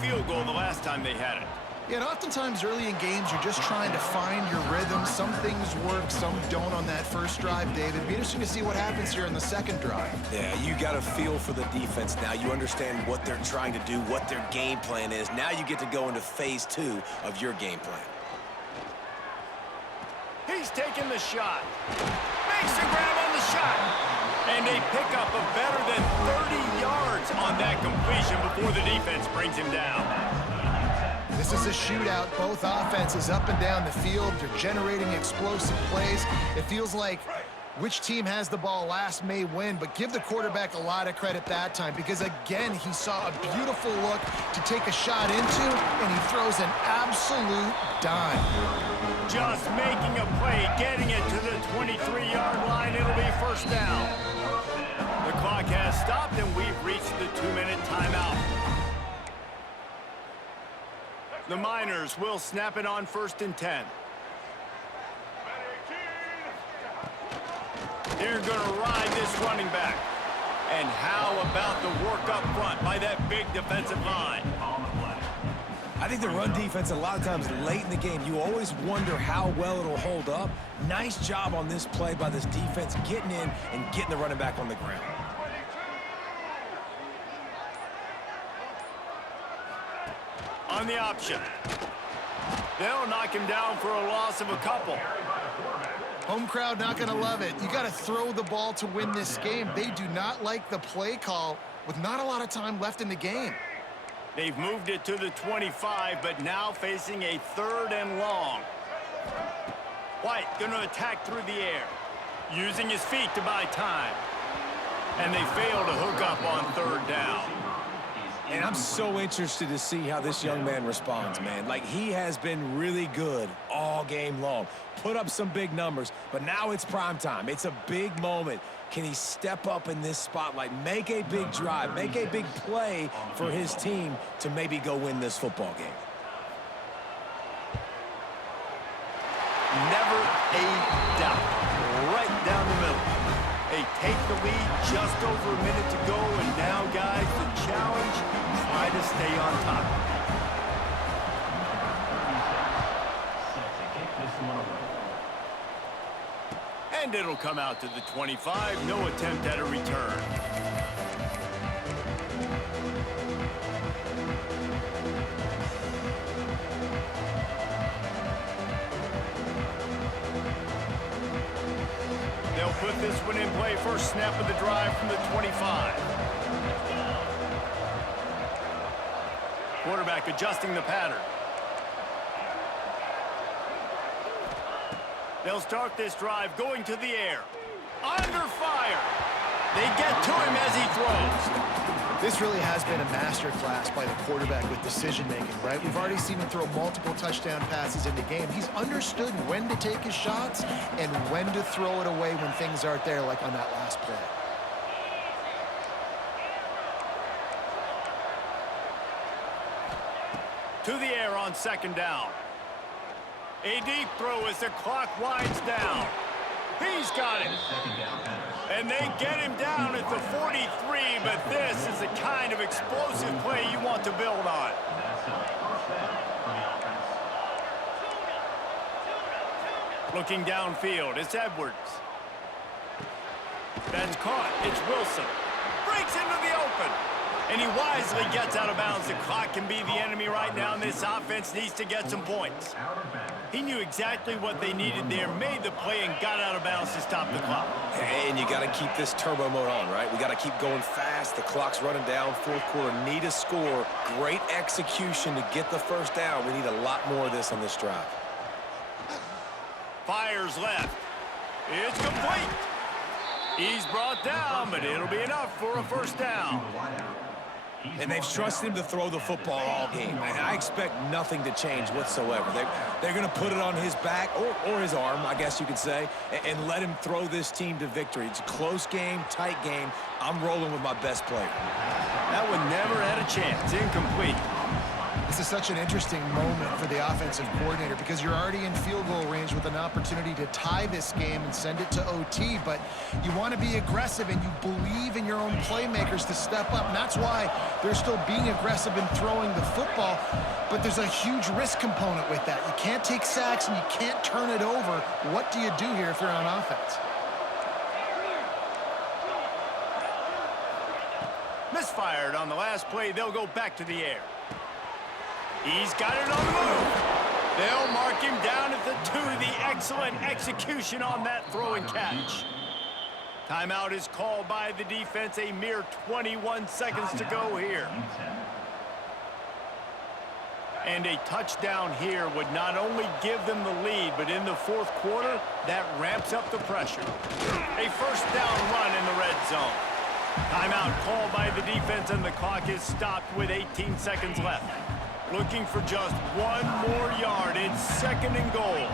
field goal the last time they had it. Yeah, and oftentimes early in games, you're just trying to find your rhythm. Some things work, some don't on that first drive, David. It'd be interesting to see what happens here in the second drive. Yeah, you got a feel for the defense now. You understand what they're trying to do, what their game plan is. Now you get to go into phase 2 of your game plan. He's taking the shot. Makes the grab on the shot. And they pick up a better than 30 yards on that completion before the defense brings him down. This is a shootout. Both offenses up and down the field. They're generating explosive plays. It feels like which team has the ball last may win, but give the quarterback a lot of credit that time because, again, he saw a beautiful look to take a shot into, and he throws an absolute dime. Just making a play, getting it to the 23-yard line. It'll be first down. The clock has stopped, and we've reached the 2-minute timeout. The Miners will snap it on 1st and 10. They're going to ride this running back. And how about the work up front by that big defensive line? I think the run defense, a lot of times late in the game, you always wonder how well it'll hold up. Nice job on this play by this defense, getting in and getting the running back on the ground. On the option. They'll knock him down for a loss of a couple. Home crowd not going to love it. You got to throw the ball to win this game. They do not like the play call with not a lot of time left in the game. They've moved it to the 25, but now facing a 3rd and long. White going to attack through the air, using his feet to buy time. And they fail to hook up on 3rd down. And I'm so interested to see how this young man responds, man. Like, he has been really good all game long. Put up some big numbers, but now it's prime time. It's a big moment. Can he step up in this spotlight, make a big drive, make a big play for his team to maybe go win this football game? Never a doubt. Right down the middle. They take the lead, just over a minute to go, and now, guys, the challenge, try to stay on top. And it'll come out to the 25, no attempt at a return. They'll put this one in play, first snap of the drive from the 25. Quarterback adjusting the pattern. They'll start this drive going to the air. Under fire. They get to him as he throws. This really has been a masterclass by the quarterback with decision-making, right? We've already seen him throw multiple touchdown passes in the game. He's understood when to take his shots and when to throw it away when things aren't there, like on that last play. To the air on 2nd down. A deep throw as the clock winds down. He's got it. And they get him down at the 43, but this is the kind of explosive play you want to build on. Looking downfield, it's Edwards. That's caught. It's Wilson. Breaks into the open. And he wisely gets out of bounds. The clock can be the enemy right now, and this offense needs to get some points. He knew exactly what they needed there, made the play, and got out of bounds to stop the clock. And you got to keep this turbo mode on, right? We got to keep going fast. The clock's running down. 4th quarter, need a score. Great execution to get the first down. We need a lot more of this on this drive. Fires left. It's complete. He's brought down, but it'll be enough for a first down. And they've trusted him to throw the football all game. And I expect nothing to change whatsoever. They're going to put it on his back, or his arm, I guess you could say, and let him throw this team to victory. It's a close game, tight game. I'm rolling with my best player. That one never had a chance. Incomplete. This is such an interesting moment for the offensive coordinator because you're already in field goal range with an opportunity to tie this game and send it to OT, but you want to be aggressive and you believe in your own playmakers to step up, and that's why they're still being aggressive in throwing the football, but there's a huge risk component with that. You can't take sacks and you can't turn it over. What do you do here if you're on offense? Misfired on the last play. They'll go back to the air. He's got it on the move. They'll mark him down at the 2. The excellent execution on that throw and catch. Timeout is called by the defense. A mere 21 seconds to go here. And a touchdown here would not only give them the lead, but in the fourth quarter, that ramps up the pressure. A first down run in the red zone. Timeout called by the defense, and the clock is stopped with 18 seconds left. Looking for just one more yard. It's 2nd and goal.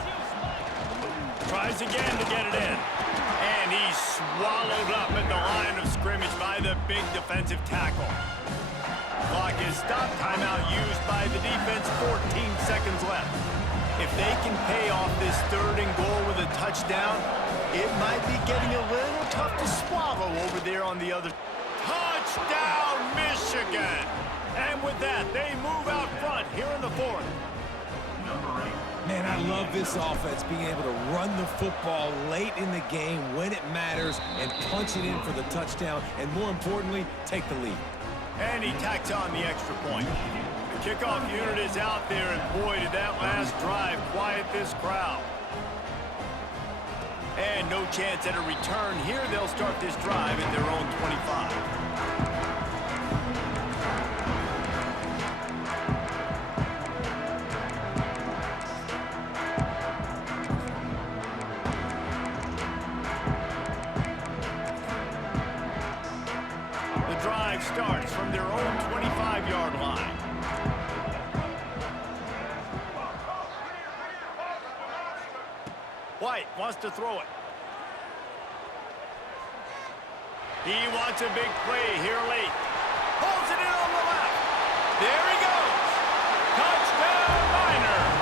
Tries again to get it in. And he's swallowed up at the line of scrimmage by the big defensive tackle. Clock is stopped. Timeout used by the defense. 14 seconds left. If they can pay off this 3rd and goal with a touchdown, it might be getting a little tough to swallow over there on the other. Touchdown, Michigan! And with that, they move out front here in the 4th. Man, I love this offense being able to run the football late in the game when it matters and punch it in for the touchdown, and more importantly, take the lead. And he tacks on the extra point. The kickoff unit is out there, and boy, did that last drive quiet this crowd. And no chance at a return here. They'll start this drive at their own 25. The drive starts from their own 25-yard line. White wants to throw it. He wants a big play here late. Pulls it in on the left. There he goes. Touchdown, Niners.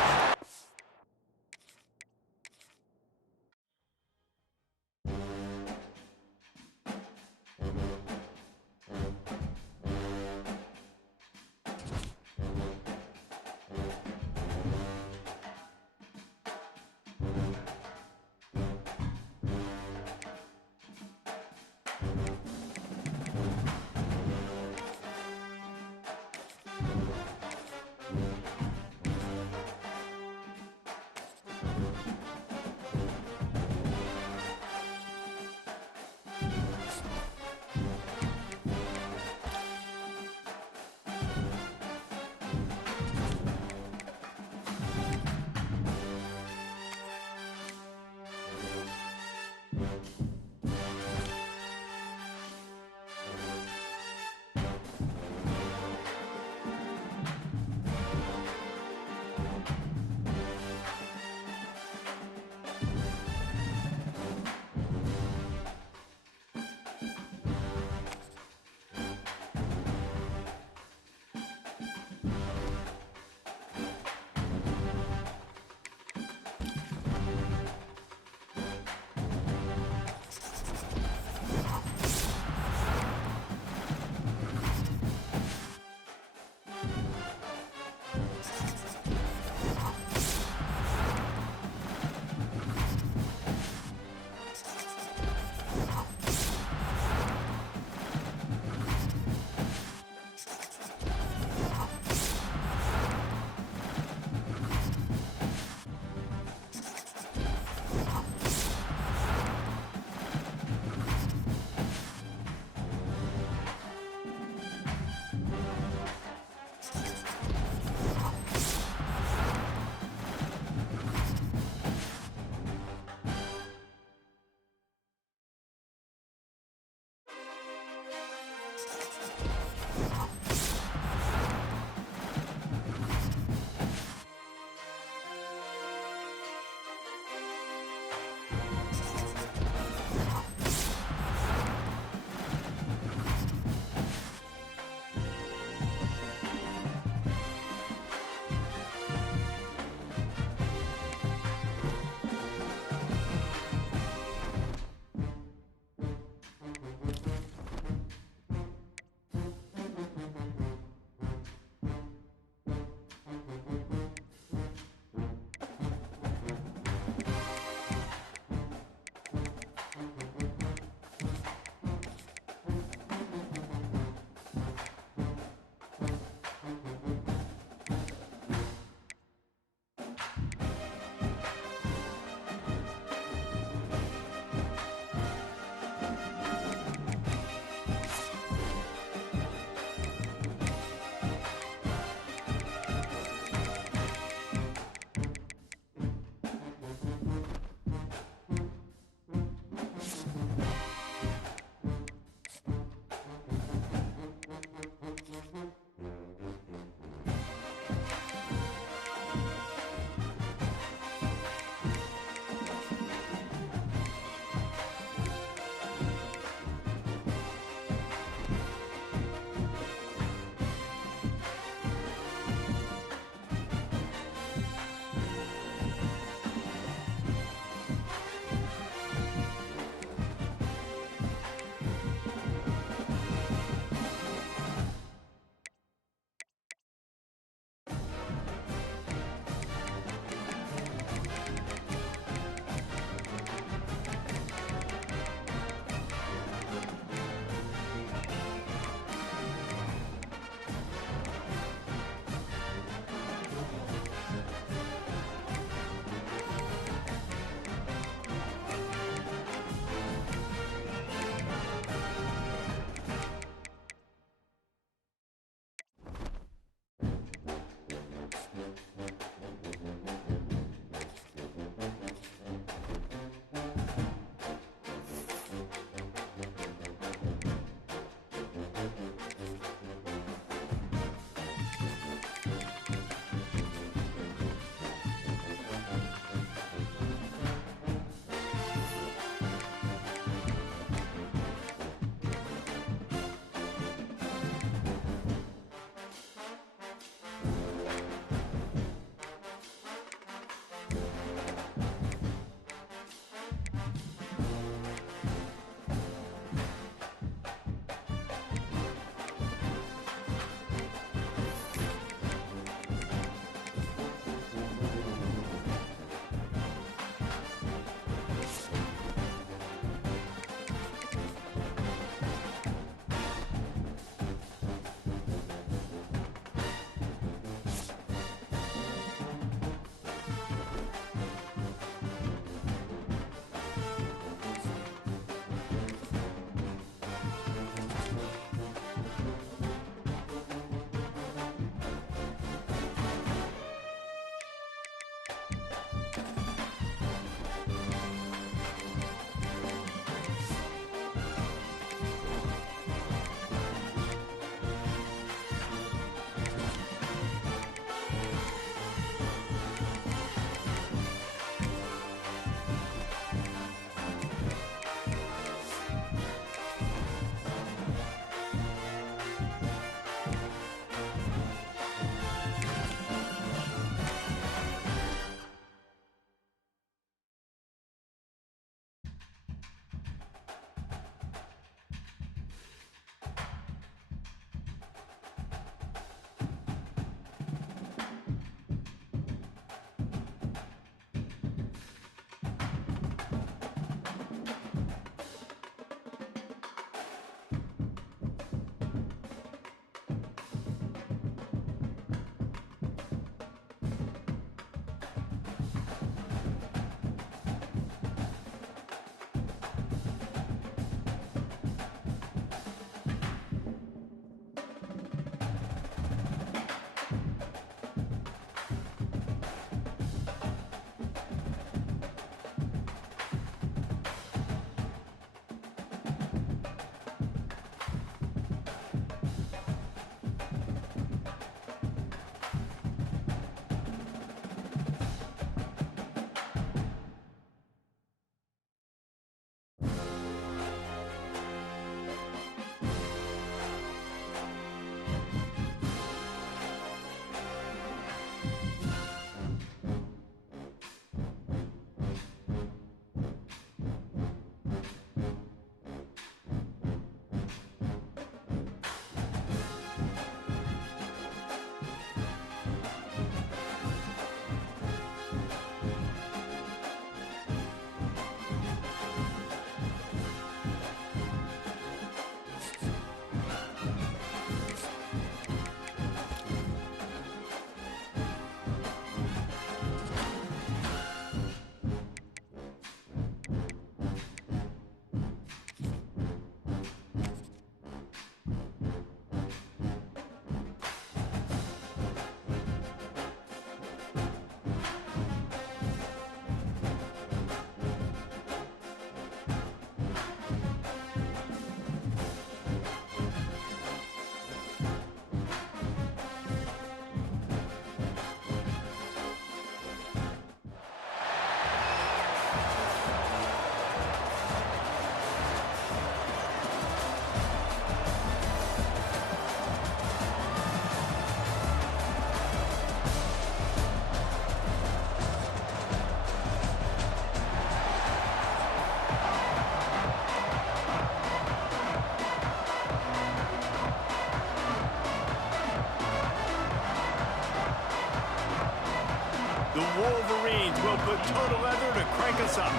The Wolverines will put total leather to crank us up.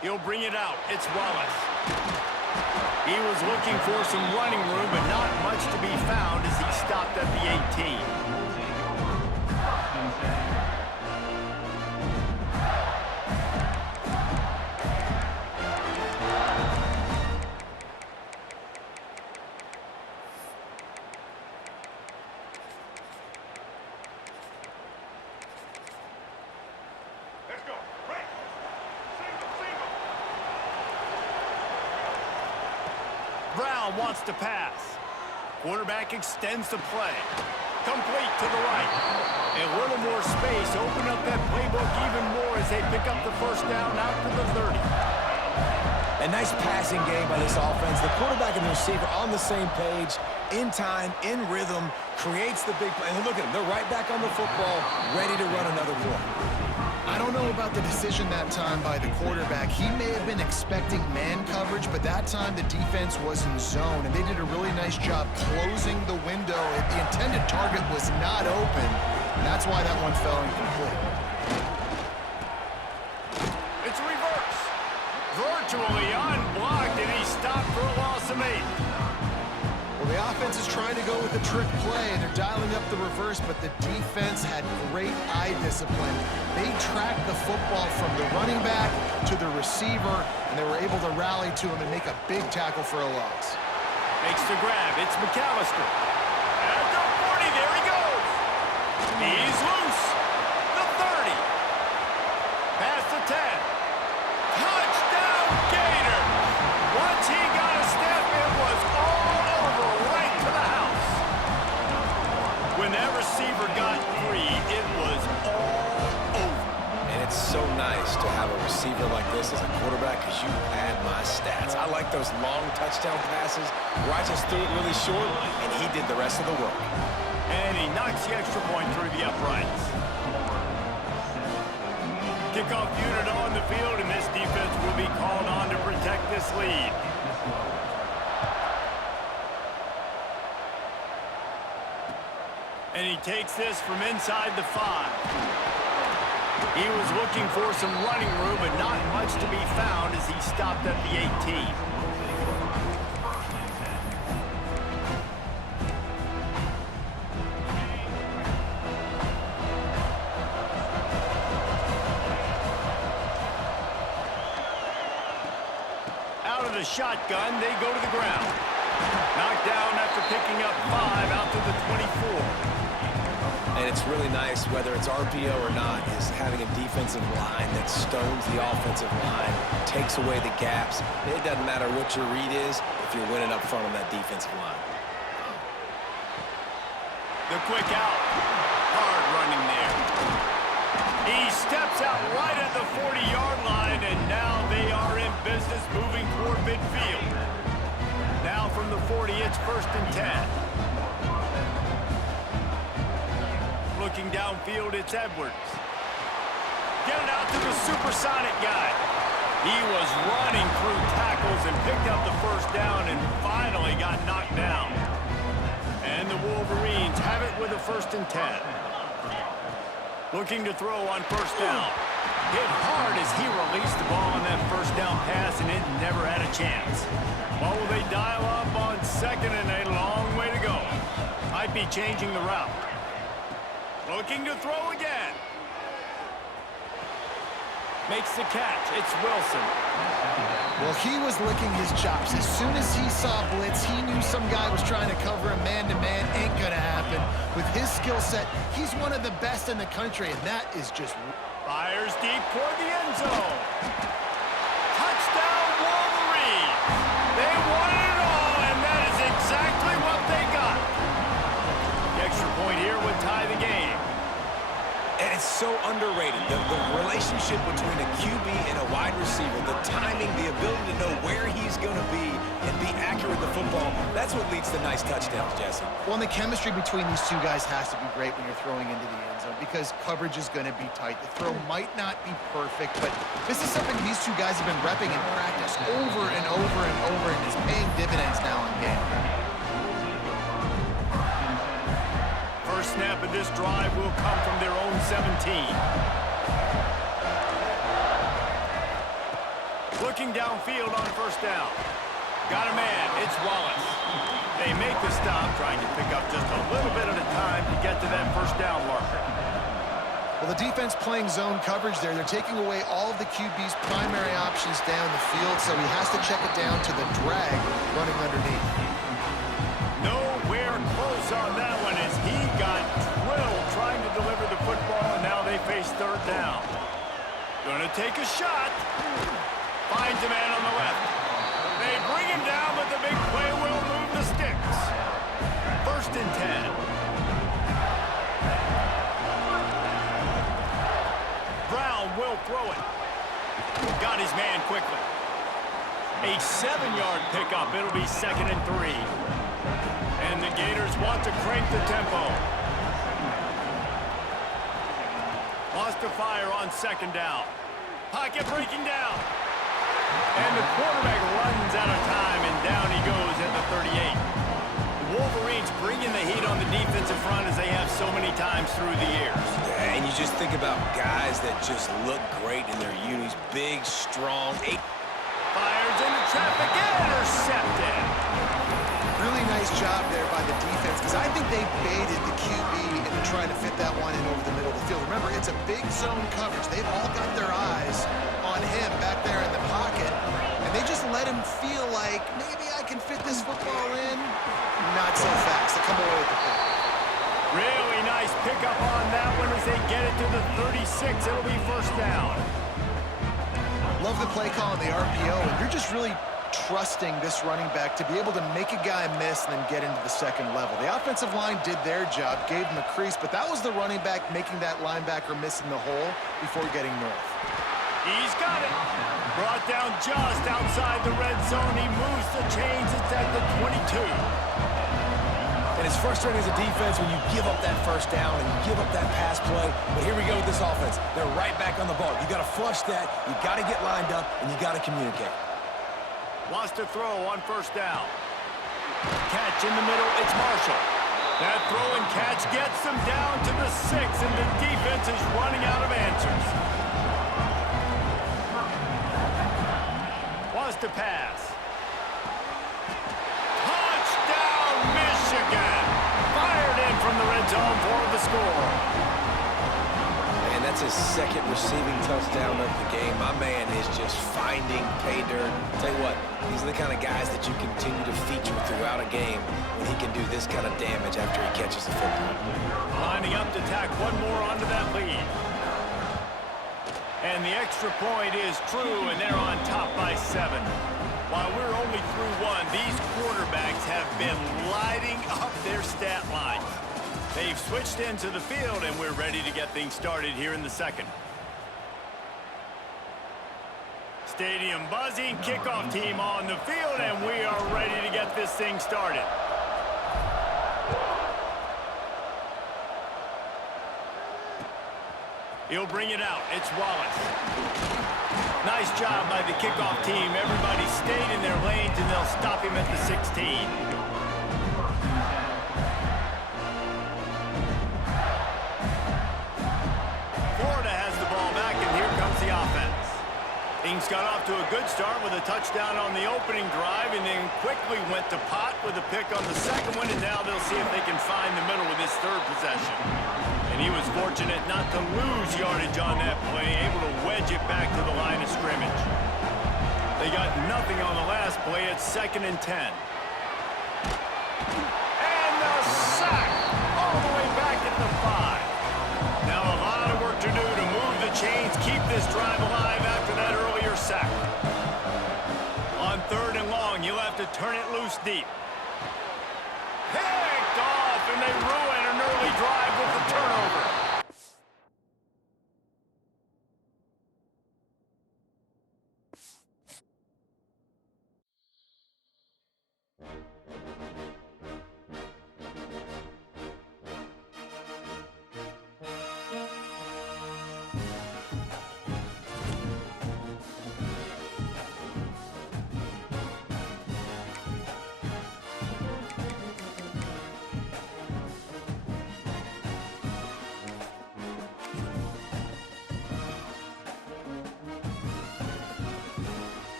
He'll bring it out. It's Wallace. He was looking for some running room, but not much to be found as he stopped at the 18. Brown wants to pass. Quarterback extends the play. Complete to the right. A little more space. Open up that playbook even more as they pick up the first down out to the 30. A nice passing game by this offense. The quarterback and the receiver on the same page, in time, in rhythm, creates the big play. And look at them. They're right back on the football, ready to run another play. I don't know about the decision that time by the quarterback. He may have been expecting man coverage, but that time the defense was in zone, and they did a really nice job closing the window. The intended target was not open, and that's why that one fell incomplete. It's reverse. Virtually unblocked, and he stopped for a loss of 8. Well, the offense is trying to go with a trick play, and they're dialing up the reverse, but the defense had great eye discipline. They tracked the football from the running back to the receiver, and they were able to rally to him and make a big tackle for a loss. Makes the grab. It's McAllister. At the 40, there he goes. He's loose. The 30. Past the 10. Touchdown, Gator. Once he got a step, it was all over right to the house. When that receiver got 3, it was all over. And it's so nice to have a receiver like this as a quarterback because you pad my stats. I like those long touchdown passes where I just threw it really short, and he did the rest of the work. And he knocks the extra point through the uprights. Kickoff unit on the field, and this defense will be called on to protect this lead. And he takes this from inside the 5. He was looking for some running room, but not much to be found as he stopped at the 18. Out of the shotgun, they go to the ground. Knocked down after picking up 5 out to the 24. And it's really nice, whether it's RPO or not, is having a defensive line that stones the offensive line, takes away the gaps. It doesn't matter what your read is if you're winning up front on that defensive line. The quick out. Hard running there. He steps out right at the 40-yard line, and now they are in business moving toward midfield. Now from the 40, it's 1st and 10. Looking downfield, it's Edwards. Get it out to the supersonic guy. He was running through tackles and picked up the first down and finally got knocked down. And the Wolverines have it with a 1st and 10. Looking to throw on 1st down. Hit hard as he released the ball on that 1st down pass, and it never had a chance. Well, will they dial up on 2nd and a long way to go? Might be changing the route. Looking to throw again. Makes the catch. It's Wilson. Well, he was licking his chops. As soon as he saw blitz, he knew some guy was trying to cover him man-to-man. Ain't gonna happen. With his skill set, he's one of the best in the country, and that is just... Fires deep toward the end zone. Touchdown, Wolverines. They wanted it all, and that is exactly what they got. The extra point here would tie the game. And it's so underrated. The relationship between a QB and a wide receiver, the timing, the ability to know where he's going to be and be accurate with the football. That's what leads to nice touchdowns, Jesse. Well, and the chemistry between these two guys has to be great when you're throwing into the end zone because coverage is going to be tight. The throw might not be perfect, but this is something these two guys have been repping in practice over and over and over, and it's paying dividends now in game. First snap of this drive will come from their own 17. Looking downfield on first down. Got a man, it's Wallace. They make the stop, trying to pick up just a little bit at a time to get to that first down marker. Well, the defense playing zone coverage there. They're taking away all of the QB's primary options down the field, so he has to check it down to the drag running underneath. Nowhere close on that one as he got drilled trying to deliver the football, and now they face third down. Gonna take a shot. Finds a man on the left. They bring him down, but the big play will move the sticks. First and 10. Brown will throw it. Got his man quickly. A 7-yard pickup. It'll be 2nd and 3. And the Gators want to crank the tempo. Lost to fire on 2nd down. Pocket breaking down. And the quarterback runs out of time, and down he goes at the 38. The Wolverines bringing the heat on the defensive front as they have so many times through the years. Yeah, and you just think about guys that just look great in their unis. Big, strong. Fires into traffic, intercepted. Really nice job there by the defense because I think they baited the QB into trying to fit that one in over the middle of the field. Remember, it's a big zone coverage. They've all got their eyes on him back there in the pocket, and they just let him feel like maybe I can fit this football in. Not so fast. They come away with the pick. Really nice pickup on that one as they get it to the 36. It'll be first down. Love the play call on the RPO, and you're just really trusting this running back to be able to make a guy miss and then get into the second level. The offensive line did their job, gave him a crease, but that was the running back making that linebacker miss in the hole before getting north. He's got it. Brought down just outside the red zone. He moves the chains. It's at the 22. And it's frustrating as a defense when you give up that first down and you give up that pass play. But here we go with this offense. They're right back on the ball. You got to flush that. You got to get lined up, and you got to communicate. Wants to throw on first down. Catch in the middle. It's Marshall. That throw and catch gets them down to the 6, and the defense is running out of answers. Wants to pass. Touchdown, Michigan! Fired in from the red zone for the score. And that's his second receiving touchdown of the game. My man is just finding pay dirt. Tell you what, these are the kind of guys that you continue to feature throughout a game when he can do this kind of damage after he catches the football. Lining up to tack one more onto that lead. And the extra point is true, and they're on top by 7. While we're only through 1, these quarterbacks have been lighting up their stat lines. They've switched into the field, and we're ready to get things started here in the second. Stadium buzzing, kickoff team on the field, and we are ready to get this thing started. He'll bring it out. It's Wallace. Nice job by the kickoff team. Everybody stayed in their lanes, and they'll stop him at the 16. Florida has the ball back, and here comes the offense. Things got off to a good start with a touchdown on the opening drive, and then quickly went to Pott with a pick on the second one, and now they'll see if they can find the middle with this third possession. And he was fortunate not to lose yardage on that play, able to wedge it back to the line of scrimmage. They got nothing on the last play. It's 2nd and 10. And the sack all the way back at the 5. Now a lot of work to do to move the chains, keep this drive alive after that earlier sack. On 3rd and long, you'll have to turn it loose deep. Picked off, and they ruin an early drive with the turnover.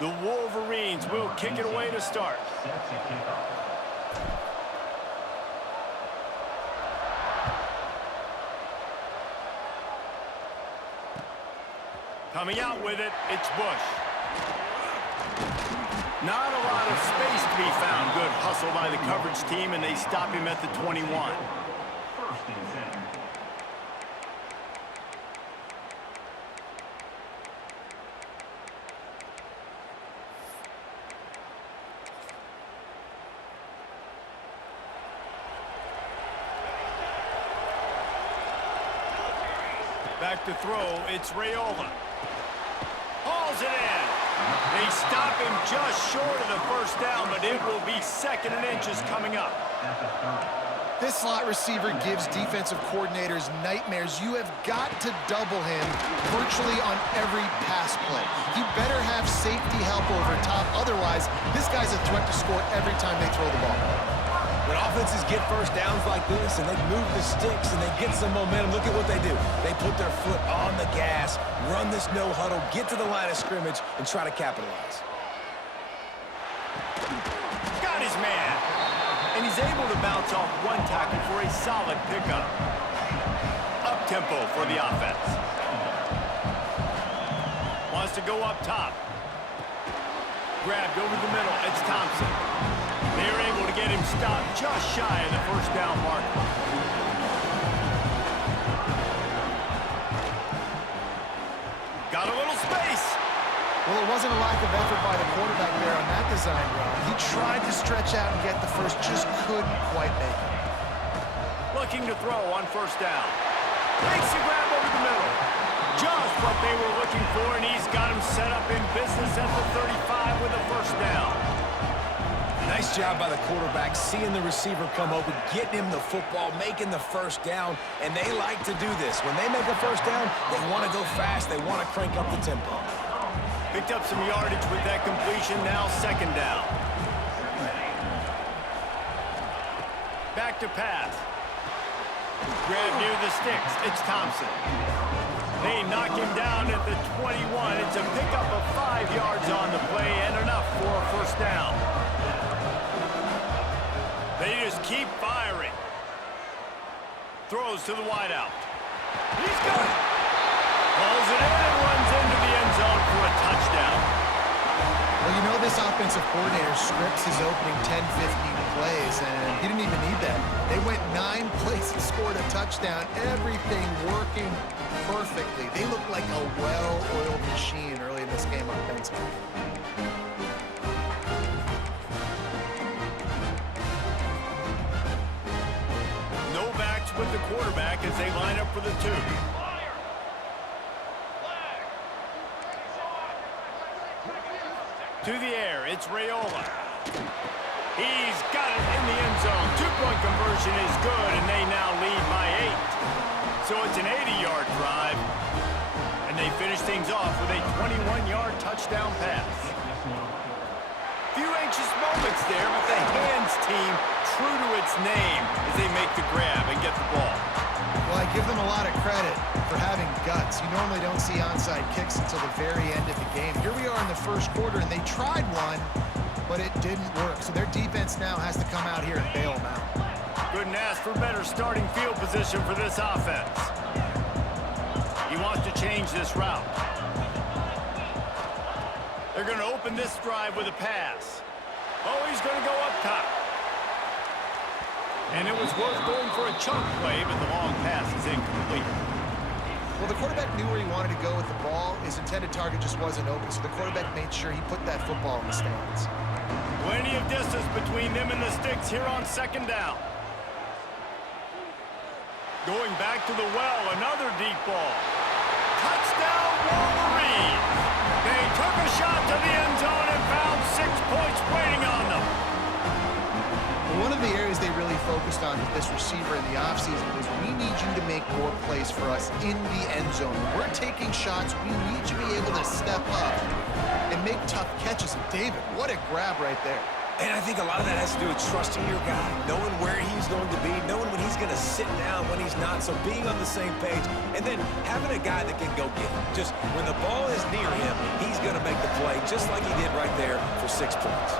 The Wolverines will kick it away to start. Coming out with it, it's Bush. Not a lot of space to be found. Good hustle by the coverage team, and they stop him at the 21. Back to throw, it's Raiola. Hauls it in. They stop him just short of the first down, but it will be 2nd and inches coming up. This slot receiver gives defensive coordinators nightmares. You have got to double him virtually on every pass play. He better have safety help over top. Otherwise, this guy's a threat to score every time they throw the ball. When offenses get first downs like this and they move the sticks and they get some momentum, look at what they do. They put their foot on the gas, run this no huddle, get to the line of scrimmage, and try to capitalize. Got his man. And he's able to bounce off one tackle for a solid pickup. Up-tempo for the offense. Wants to go up top. Grabbed over the middle. It's Thompson. They're able to get him stopped just shy of the first down marker. Got a little space. Well, it wasn't a lack of effort by the quarterback there on that design run. He tried to stretch out and get the first, just couldn't quite make it. Looking to throw on first down. Makes the grab over the middle. Just what they were looking for, and he's got him set up in business at the 35 with a first down. Nice job by the quarterback, seeing the receiver come open, getting him the football, making the first down, and they like to do this. When they make a first down, they want to go fast, they want to crank up the tempo. Picked up some yardage with that completion, now 2nd down. Back to pass. Grab near the sticks, it's Thompson. They knock him down at the 21. It's a pickup of 5 yards on the play and enough for a first down. They just keep firing. Throws to the wideout. He's got it. Pulls it in and runs into the end zone for a touchdown. Well, you know this offensive coordinator scripts his opening 10, 15 plays, and he didn't even need that. They went 9 plays and scored a touchdown. Everything working perfectly. They look like a well-oiled machine early in this game offensively. No backs with the quarterback as they line up for the 2. To the air, it's Raiola. He's got it in the end zone. 2-point conversion is good, and they now lead by 8. So it's an 80-yard drive, and they finish things off with a 21-yard touchdown pass. Few anxious moments there, but the hands team true to its name as they make the grab and get the ball. Well, I give them a lot of credit for having guts. You normally don't see onside kicks until the very end of the game. Here we are in the first quarter, and they tried one, but it didn't work. So their defense now has to come out here and bail them out. Couldn't ask for better starting field position for this offense. He wants to change this route. They're going to open this drive with a pass. Oh, he's going to go up top. And it was worth going for a chunk play, but the long pass is incomplete. Well, the quarterback knew where he wanted to go with the ball. His intended target just wasn't open, so the quarterback made sure he put that football in the stands. Plenty of distance between them and the sticks here on 2nd down. Going back to the well, another deep ball. Touchdown, Wolverines! They took a shot to the end zone and found 6 points waiting on them. One of the areas they really focused on with this receiver in the offseason was we need you to make more plays for us in the end zone. When we're taking shots, we need you to be able to step up and make tough catches. And David, what a grab right there. And I think a lot of that has to do with trusting your guy, knowing where he's going to be, knowing when he's going to sit down, when he's not, so being on the same page, and then having a guy that can go get it. Just when the ball is near him, he's going to make the play, just like he did right there for 6 points.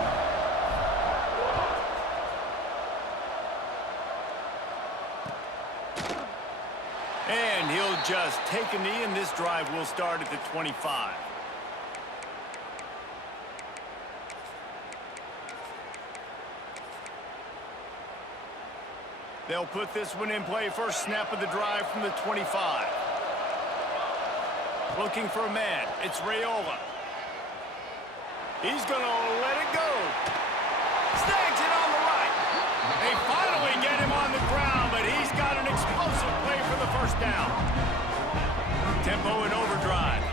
And he'll just take a knee, and this drive will start at the 25. They'll put this one in play. First snap of the drive from the 25. Looking for a man. It's Raiola. He's going to let it go. Snags it on the right. They finally get him on the ground, but he's got an explosive play for the first down. Tempo in overdrive.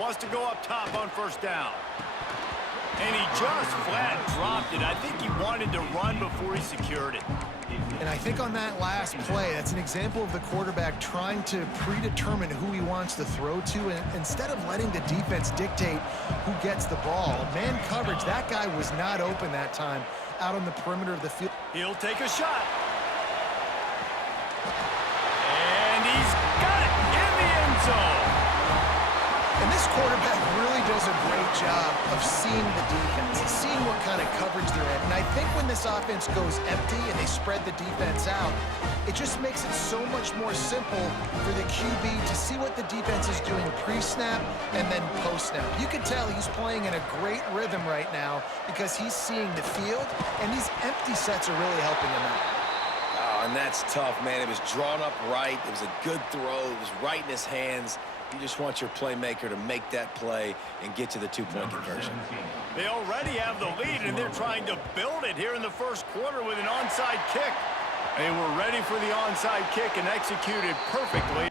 Wants to go up top on first down. And he just flat dropped it. I think he wanted to run before he secured it. And I think on that last play, that's an example of the quarterback trying to predetermine who he wants to throw to, and instead of letting the defense dictate who gets the ball. Man coverage, that guy was not open that time out on the perimeter of the field. He'll take a shot. And he's got it in the end zone. And this quarterback really does a great job of seeing the defense, seeing what kind of coverage they're in. And I think when this offense goes empty and they spread the defense out, it just makes it so much more simple for the QB to see what the defense is doing pre-snap and then post-snap. You can tell he's playing in a great rhythm right now because he's seeing the field, and these empty sets are really helping him out. Oh, and that's tough, man. It was drawn up right. It was a good throw. It was right in his hands. You just want your playmaker to make that play and get to the two-point conversion. They already have the lead, and they're trying to build it here in the first quarter with an onside kick. They were ready for the onside kick and executed perfectly.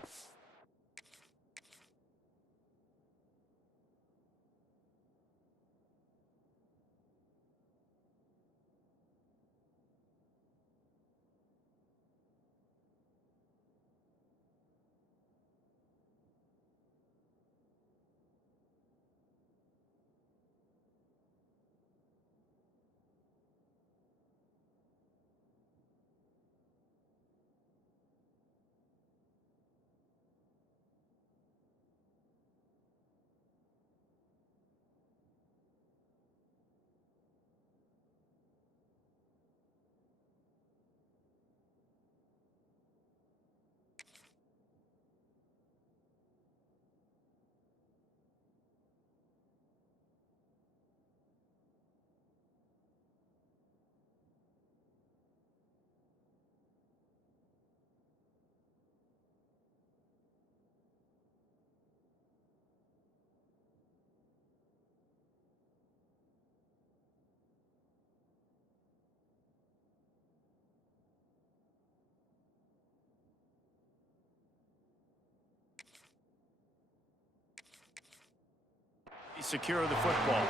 Secure the football.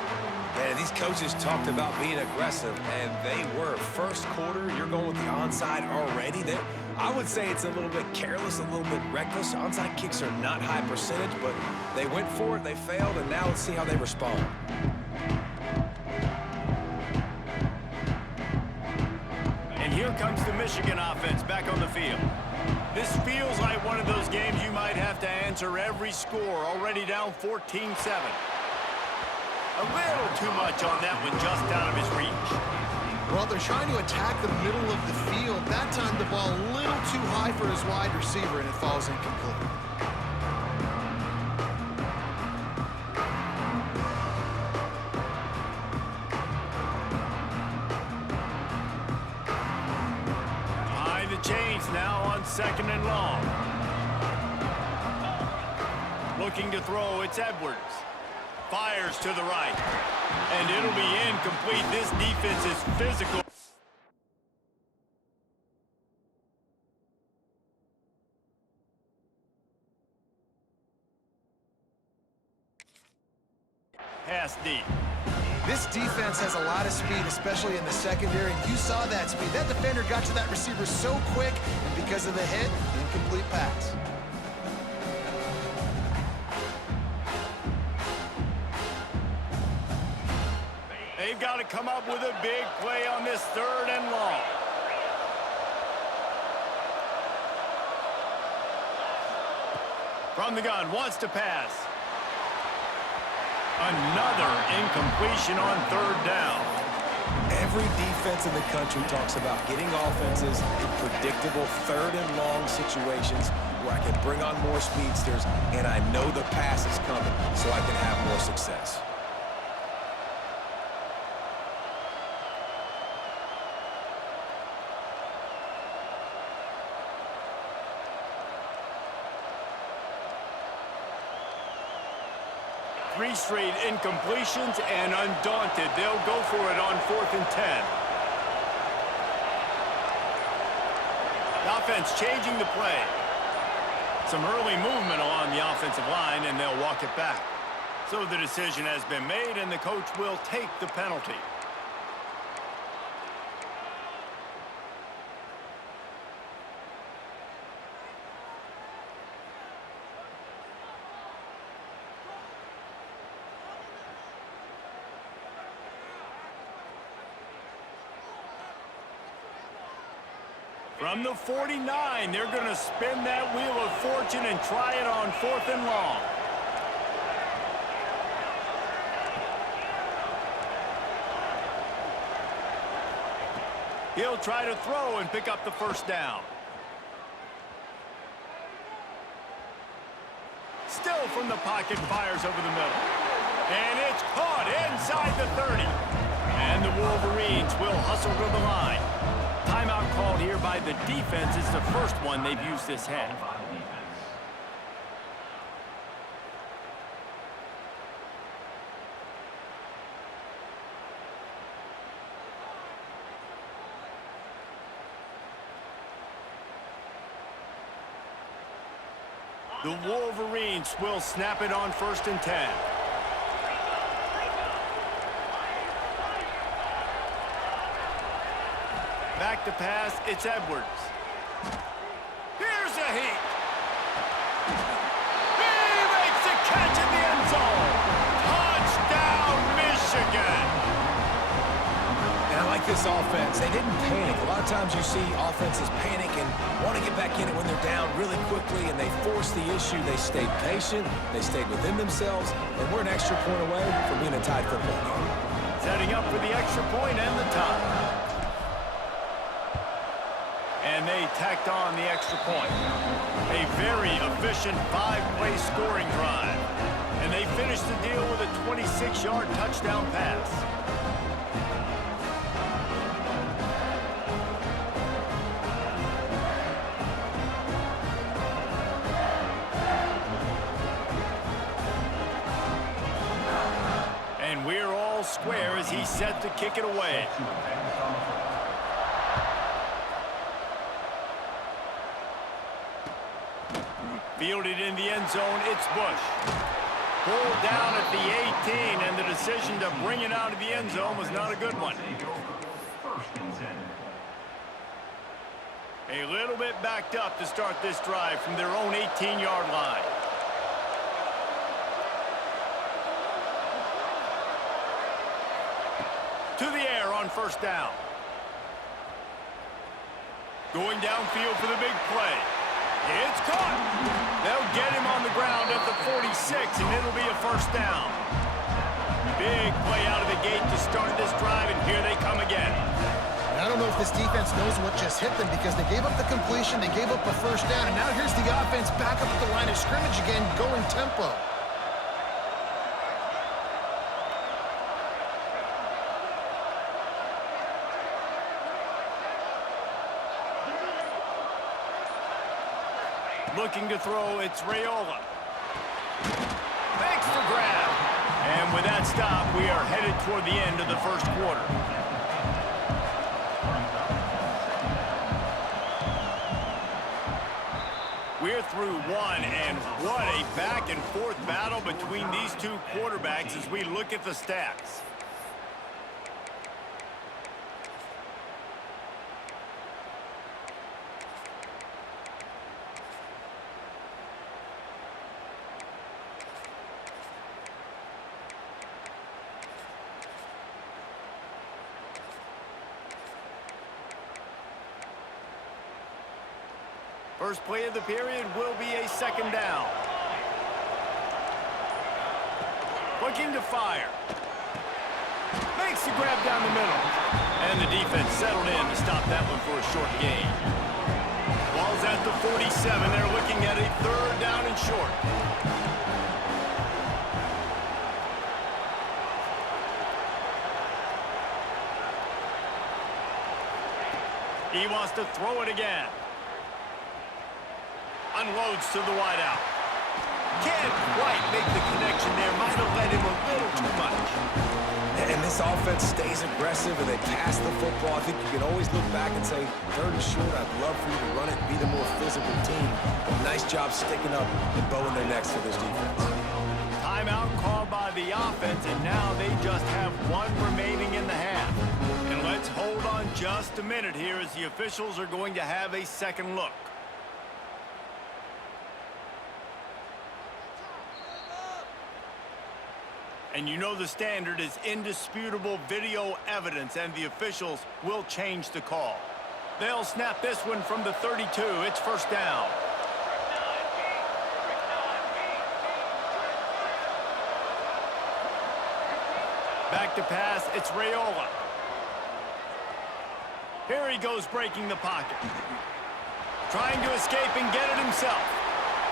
Man, these coaches talked about being aggressive, and they were. First quarter, you're going with the onside already. I would say it's a little bit careless, a little bit reckless. Onside kicks are not high percentage, but they went for it, they failed, and now let's see how they respond. And here comes the Michigan offense back on the field. This feels like one of those games you might have to answer every score, already down 14-7. A little too much on that one, just out of his reach. Well, they're trying to attack the middle of the field. That time the ball a little too high for his wide receiver, and it falls incomplete. Behind the chains now on 2nd and long. Looking to throw, it's Edwards. Fires to the right. And it'll be incomplete. This defense is physical. Pass deep. This defense has a lot of speed, especially in the secondary, and you saw that speed. That defender got to that receiver so quick, and because of the hit, incomplete pass. They've got to come up with a big play on this 3rd and long. From the gun, wants to pass. Another incompletion on 3rd down. Every defense in the country talks about getting offenses in predictable 3rd and long situations where I can bring on more speedsters and I know the pass is coming so I can have more success. Three straight incompletions, and undaunted, they'll go for it on 4th and 10. The offense changing the play. Some early movement along the offensive line, and they'll walk it back. So the decision has been made, and the coach will take the penalty. From the 49, they're going to spin that wheel of fortune and try it on 4th and long. He'll try to throw and pick up the 1st down. Still from the pocket, fires over the middle. And it's caught inside the 30. And the Wolverines will hustle to the line. Timeout called here by the defense. It's the first one they've used this half. The Wolverines will snap it on 1st and 10. Back to pass, it's Edwards. Here's a heat. He makes a catch in the end zone. Touchdown, Michigan. And I like this offense. They didn't panic. A lot of times you see offenses panic and want to get back in it when they're down really quickly, and they force the issue. They stayed patient. They stayed within themselves, and we're an extra point away from being a tied football game. Setting up for the extra point and the tie. And they tacked on the extra point. A very efficient 5-play scoring drive. And they finished the deal with a 26-yard touchdown pass. And we're all square as he's set to kick it away. Fielded in the end zone, it's Bush. Pulled down at the 18, and the decision to bring it out of the end zone was not a good one. A little bit backed up to start this drive from their own 18-yard line. To the air on 1st down. Going downfield for the big play. It's caught. They'll get him on the ground at the 46, and it'll be a 1st down. Big play out of the gate to start this drive, and here they come again. And I don't know if this defense knows what just hit them because they gave up the completion, they gave up a 1st down, and now here's the offense back up at the line of scrimmage again, going tempo. Looking to throw, it's Raiola. Thanks for grab. And with that stop, we are headed toward the end of the 1st quarter. We're through one, and what a back-and-forth battle between these two quarterbacks as we look at the stats. First play of the period will be a second down. Looking to fire. Makes the grab down the middle. And the defense settled in to stop that one for a short gain. Ball's at the 47. They're looking at a third down and short. He wants to throw it again. Unloads to the wideout. Can't quite make the connection there. Might have led him a little too much. And this offense stays aggressive and they pass the football. I think you can always look back and say, third and short, I'd love for you to run it, be the more physical team. But nice job sticking up and bowing their necks to this defense. Timeout called by the offense, and now they just have one remaining in the half. And let's hold on just a minute here as the officials are going to have a second look. And you know the standard is indisputable video evidence, and the officials will change the call. They'll snap this one from the 32. It's first down. Back to pass, it's Raiola. Here he goes breaking the pocket. Trying to escape and get it himself.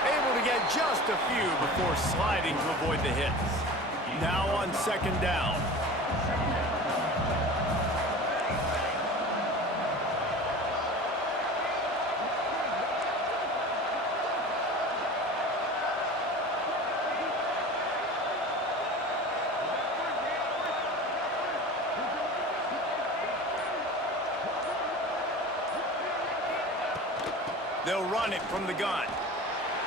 Able to get just a few before sliding to avoid the hits. Now on second down. They'll run it from the gun.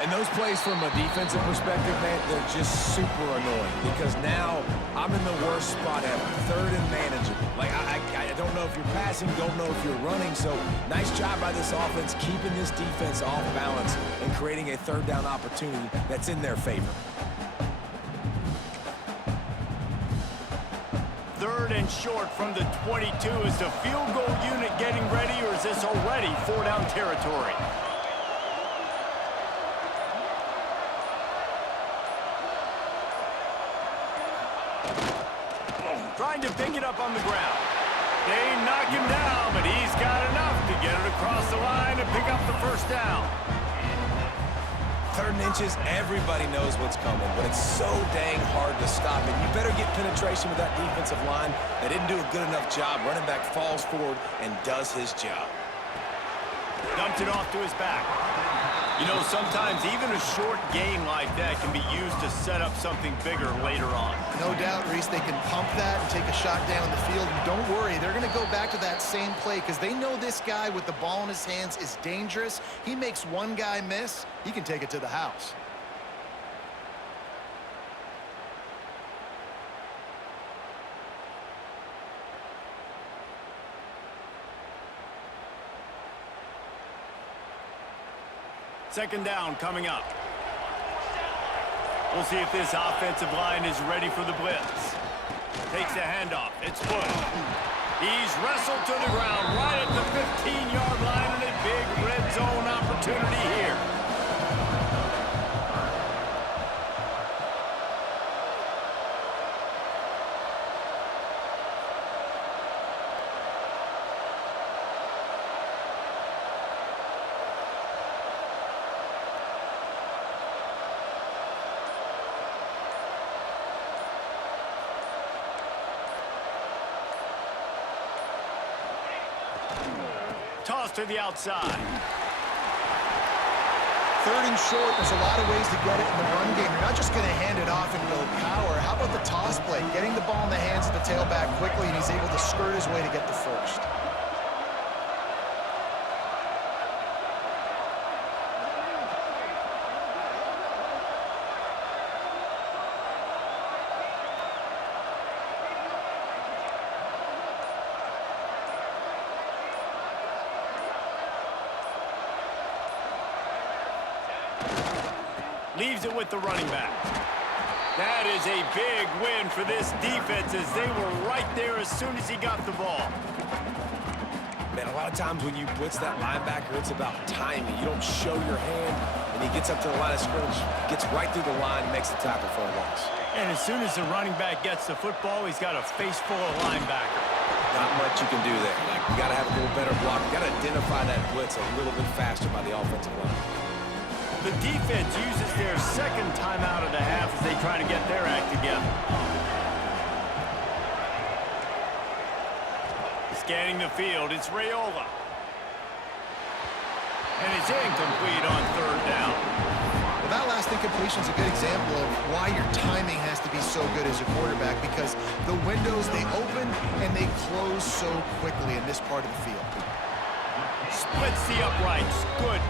And those plays from a defensive perspective, man, they're just super annoying because now I'm in the worst spot ever. Third and manageable. Like, I don't know if you're passing, don't know if you're running. So nice job by this offense keeping this defense off balance and creating a third down opportunity that's in their favor. Third and short from the 22. Is the field goal unit getting ready, or is this already four-down territory? Trying to pick it up on the ground. They knock him down, but he's got enough to get it across the line and pick up the first down. Third and inches, everybody knows what's coming, but it's so dang hard to stop it. You better get penetration with that defensive line. They didn't do a good enough job. Running back falls forward and does his job. Dumped it off to his back. You know, sometimes even a short gain like that can be used to set up something bigger later on. No doubt, Reese, they can pump that and take a shot down the field. And don't worry, they're going to go back to that same play because they know this guy with the ball in his hands is dangerous. He makes one guy miss, he can take it to the house. Second down coming up. We'll see if this offensive line is ready for the blitz. Takes a handoff. It's Bush. He's wrestled to the ground right at the 15-yard line, and a big red zone opportunity here. Toss to the outside. Third and short, there's a lot of ways to get it in the run game. You're not just going to hand it off and go power. How about the toss play? Getting the ball in the hands of the tailback quickly, and he's able to skirt his way to get the first. Leaves it with the running back. That is a big win for this defense as they were right there as soon as he got the ball. man. A lot of times when you blitz that linebacker, it's about timing. You don't show your hand, and he gets up to the line of scrimmage, gets right through the line, and makes the tackle for a loss. And as soon as the running back gets the football, he's got a face full of linebacker. Not much you can do there. Like, you got to have a little better block. You got to identify that blitz a little bit faster by the offensive line. The defense uses their second timeout of the half as they try to get their act together. Scanning the field, it's Raiola. And it's incomplete on third down. Well, that last incompletion is a good example of why your timing has to be so good as a quarterback, because the windows, they open and they close so quickly in this part of the field. Splits the uprights. Good.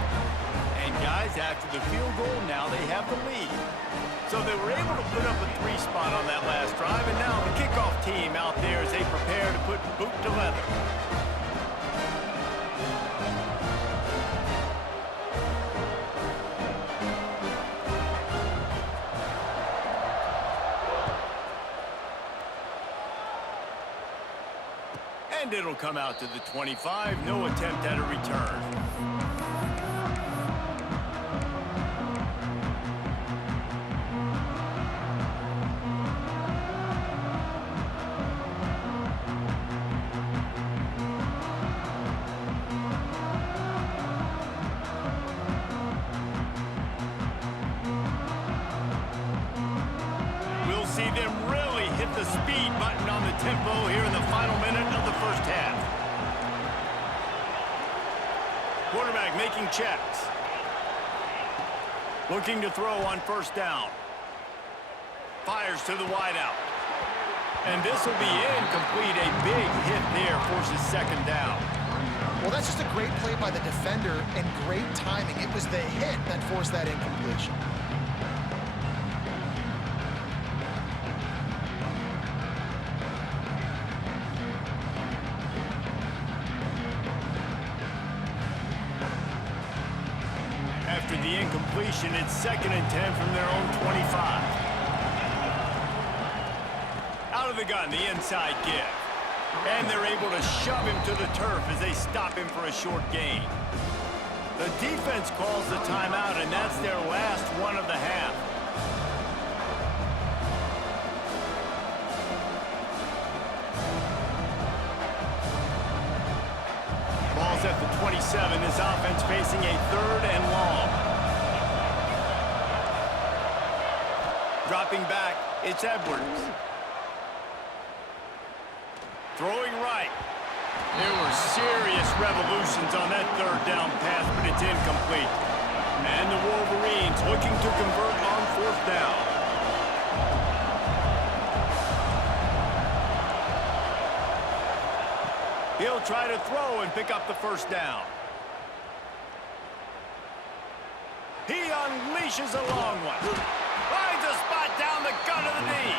And guys, after the field goal, now they have the lead. So they were able to put up a 3 spot on that last drive, and now the kickoff team out there as they prepare to put boot to leather. And it'll come out to the 25. No attempt at a return. We'll see them really hit the speed button on the tempo here in the final minute of the first half. Quarterback making checks. Looking to throw on first down. Fires to the wideout. And this will be incomplete. A big hit there forces second down. Well, that's just a great play by the defender and great timing. It was the hit that forced that incompletion. After the incompletion, it's 2nd and 10 from their own 25. Out of the gun, the inside give. And they're able to shove him to the turf as they stop him for a short gain. The defense calls the timeout, and that's their last one of the half. Ball's at the 27. This offense facing a 3rd and long. Dropping back, it's Edwards. Throwing right. There were serious revolutions on that 3rd down pass, but it's incomplete. And the Wolverines looking to convert on 4th down. He'll try to throw and pick up the first down. He unleashes a long one. Finds a spot down the gut of the knee.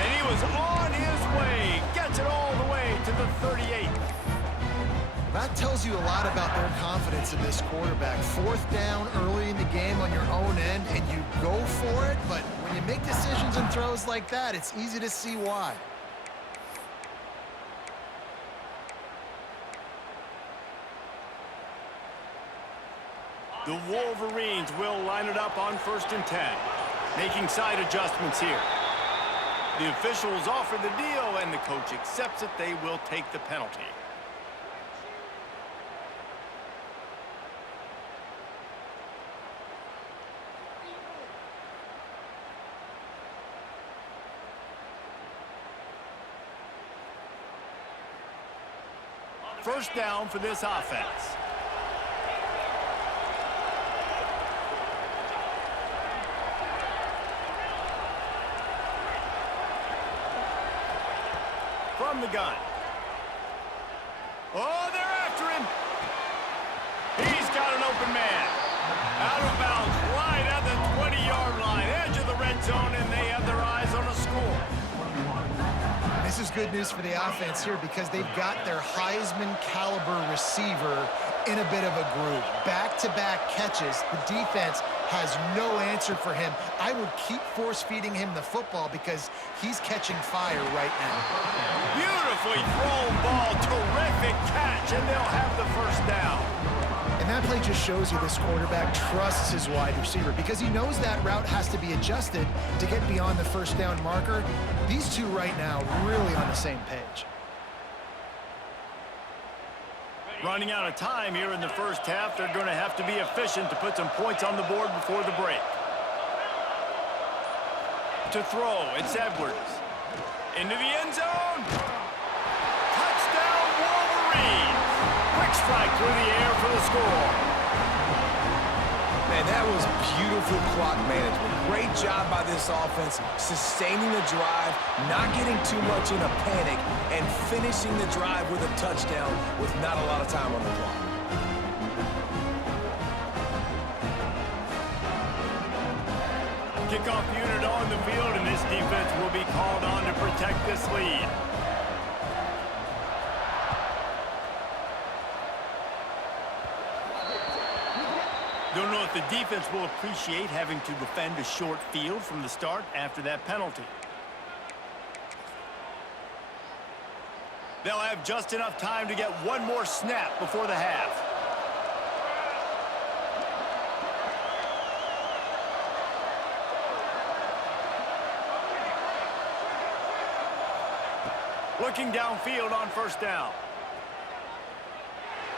And he was on his way. Gets it all the way to the 38. That tells you a lot about their confidence in this quarterback. 4th down early in the game on your own end, and you go for it, but when you make decisions and throws like that, it's easy to see why. The Wolverines will line it up on 1st and 10. Making side adjustments here. The officials offer the deal, and the coach accepts it. They will take the penalty. First down for this offense. From the gun. Oh, they're after him. He's got an open man. Out of bounds, right at the 20-yard line, edge of the red zone, and they have their eyes on a score. This is good news for the offense here because they've got their Heisman caliber receiver in a bit of a groove. Back-to-back catches. The defense has no answer for him. I would keep force-feeding him the football because he's catching fire right now. Beautifully thrown ball. Terrific catch, and they'll have the first down. And that play just shows you this quarterback trusts his wide receiver because he knows that route has to be adjusted to get beyond the first down marker. These two right now really on the same page. Running out of time here in the first half. They're going to have to be efficient to put some points on the board before the break. To throw, it's Edwards. Into the end zone. Touchdown, Wolverines. Quick strike through the air for the score. Man, that was beautiful clock management. Great job by this offense, sustaining the drive, not getting too much in a panic, and finishing the drive with a touchdown with not a lot of time on the clock. Kickoff unit on the field, and this defense will be called on to protect this lead. Don't know if the defense will appreciate having to defend a short field from the start after that penalty. They'll have just enough time to get one more snap before the half. Looking downfield on first down.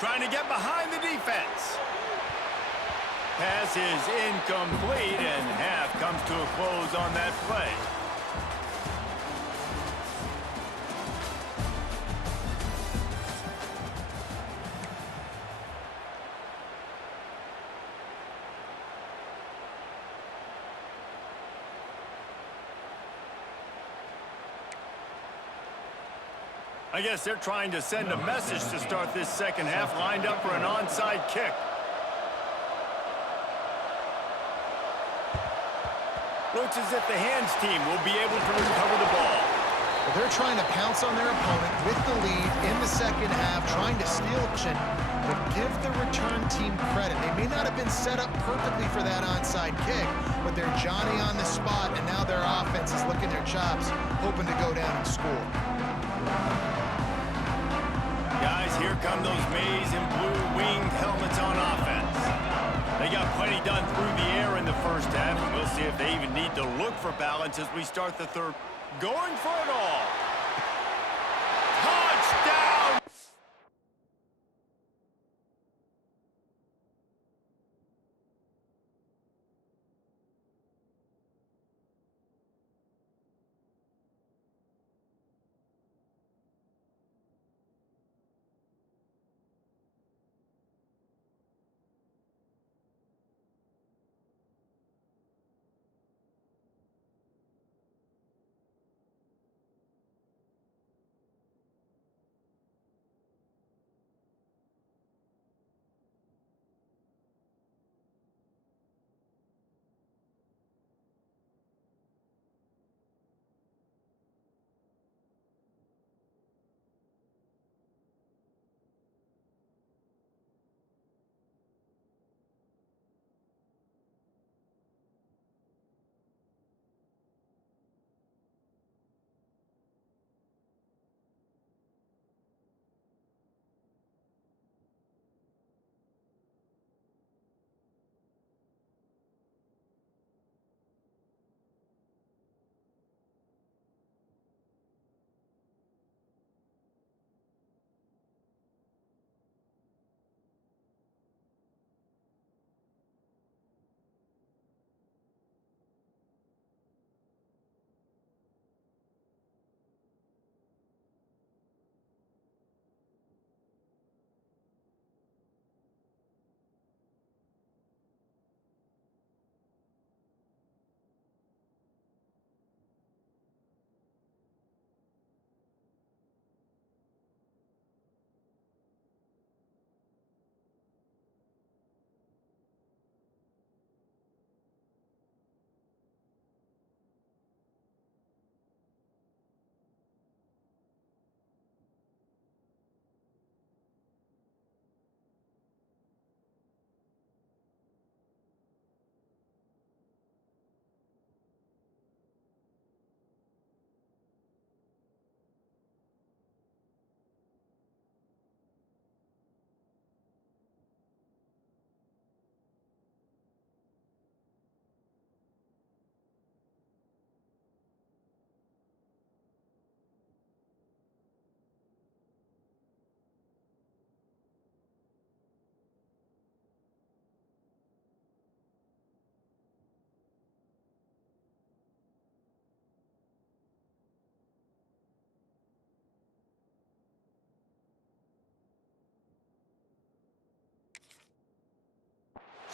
Trying to get behind the defense. Pass is incomplete, and half comes to a close on that play. I guess they're trying to send a message to start this second half, lined up for an onside kick. Looks as if the hands team will be able to recover the ball. Well, they're trying to pounce on their opponent with the lead in the second half, trying to steal action, but give the return team credit. They may not have been set up perfectly for that onside kick, but they're Johnny on the spot, and now their offense is licking their chops, hoping to go down and score. Guys, here come those maize and blue winged helmets on offense. They got plenty done through the air in the first half, and we'll see if they even need to look for balance as we start the third. Going for it all. Touchdown!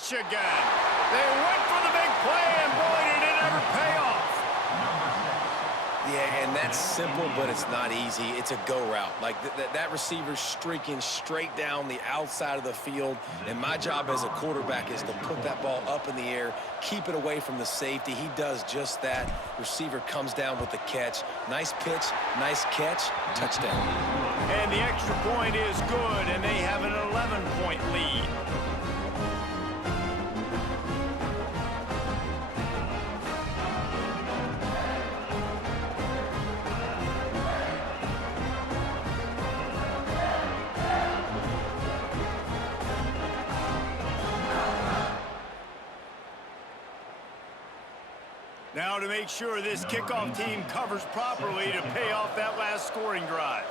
catch again. They went for the big play, and boy, did it ever pay off. Yeah, and that's simple, but it's not easy. It's a go route. Like, that receiver's streaking straight down the outside of the field, and my job as a quarterback is to put that ball up in the air, keep it away from the safety. He does just that. Receiver comes down with the catch. Nice pitch, nice catch, touchdown. And the extra point is good, and they have an 11-point lead. Now to make sure this kickoff team covers properly to pay off that last scoring drive.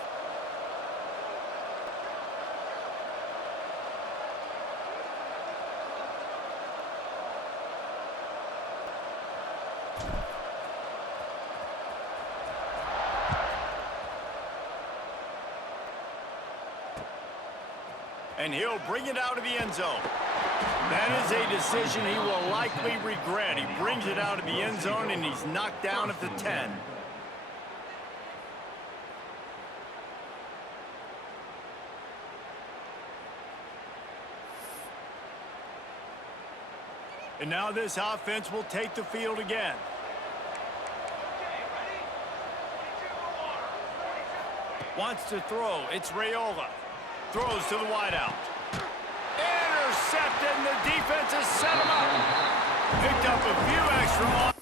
And he'll bring it out of the end zone. That is a decision he will likely regret. He brings it out of the end zone, and he's knocked down at the 10. And now this offense will take the field again. Wants to throw. It's Raiola. Throws to the wideout. Intercepted, and the defense has set him up. Picked up a few extra.